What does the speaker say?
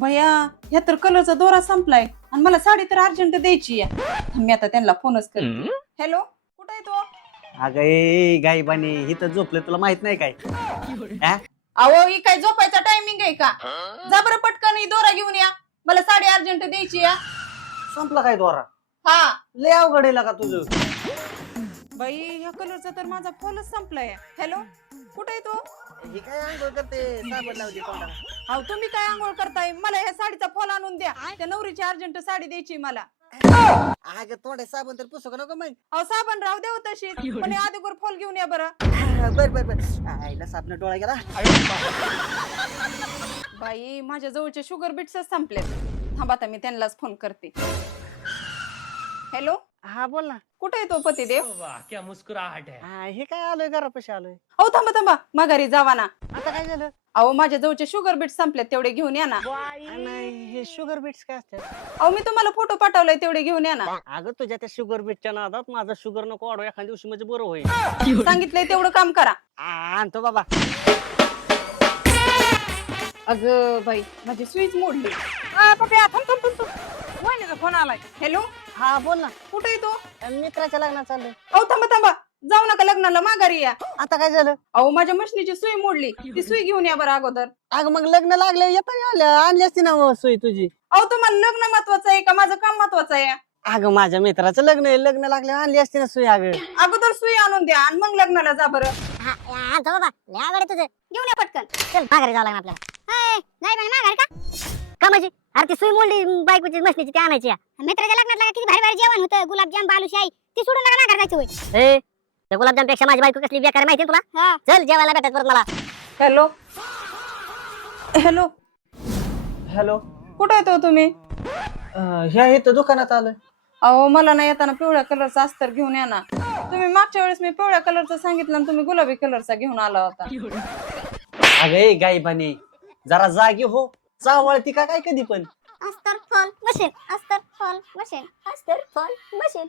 भैया ह्या तर कलरचा दोरा संपलाय आणि मला साडी तर अर्जंट द्यायची आहे. मी आता त्यांना फोनच करते. हॅलो, कुठे आहे तो? अगं ए गाईबानी इथं झोपलं तुला माहित नाही काय? अहो ही काय झोपायचा टायमिंग आहे का? जा बरं पटकन ही दोरा घेऊन या, मला साडी अर्जंट द्यायची आहे. संपला काय द्वारा? हा लय अवघड आहे का तुझं? बाई ह्या कलरचा तर माझा फॉलच संपलाय. हॅलो, कुठे आहे तो? ही काय अंघोळ करते साबण लावते तोंडाला. अहो तुम्ही काय आंघोळ करताय? मला ह्या साडीचा फॉल आणून द्या. त्या नवरीची अर्जंट साडी द्यायची मला. अगं तोंडात साबण तर पुसू नको मग. अहो साबण राहू द्या तशी, पण आधीवर फॉल घेऊन या बरं. बर बर बर आईला साबण डोळा गेला. बाई माझ्या जवळचे शुगर बीट्सच संपले. थांबा आता मी त्यांनाच फोन करते. हॅलो, हा बोल ना. कुठे आहे तो पतिदेव? वाह क्या मुस्कुराहट है. हे काय आलोय घरापाशी आलोय. अहो थांबा थांबा, माघारी जावा ना. आता काय झालं? अहो माझ्या जवळचे शुगर बीट्स संपलेत, तेवढे घेऊन या ना. नाही हे शुगर बीट्स काय असतात? अहो मी तुम्हाला फोटो पाठवलाय, तेवढे घेऊन या ना. अगं तुझ्या त्या शुगर बीटच्या नादात माझं शुगर नको वाढव एखाद्या दिवशी म्हणजे बरं होईल. सांगितलंय तेवढं काम करा. आणतो बाबा. अगं बाई माझी स्विच मोडली. फोन आलाय. हॅलो, हा बोल ना. कुठे आहे तो? मित्राच्या लग्नात चाललंय. अहो थांबा थांबा, जाऊ नका लग्नाला, माघारी या. आता काय झालं? अहो माझ्या मशनीची सुई मोडली, ती सुई घेऊन या बरं अगोदर. अगं मग लग्न लागले येता आणली असती ना मग सोय तुझी. अहो तुम्हाला लग्न महत्वाचं आहे का माझं काम महत्वाचं आहे? अगं माझ्या मित्राचं लग्न आहे, लग्न लागले आणली असती ना सोय. अगं अगोदर सुई आणून द्या आणि मग लग्नाला जा बरं. बाबा लय आवड तुझं, घेऊन या पटकन. चल माघारी जावं लागणार आपल्याला. नाही पण माघारी का म्हणजे? अरे ती सुई मोडली बायकोची मशनीची, ती आणायची. मित्राच्या लग्नात किती भारी भारी जेवण होतं, गुलाबजाम बालुशाही, ती सोडून नका माघारी जायची होय. ए त्या गुलाबजाम पेक्षा माझी बायको कसली बेकार माहिती तुला? चल जेवायला भेटत परत मला. Hello hello, hello. कुठे आहे तो तुम्ही? ह्या इथं दुकानात आलोय. अहो मला ना येताना पिवळ्या कलरचा अस्तर घेऊन या ना. तुम्ही मागच्या वेळेस मी पिवळ्या कलरचा सांगितलं आणि तुम्ही गुलाबी कलरचा घेऊन आला होता. अगे गाईबानी जरा जागी हो, चावळती का काय कधी पण. अस्तर फॉल मशीन, अस्तर फॉल मशीन, अस्तर फॉल मशीन.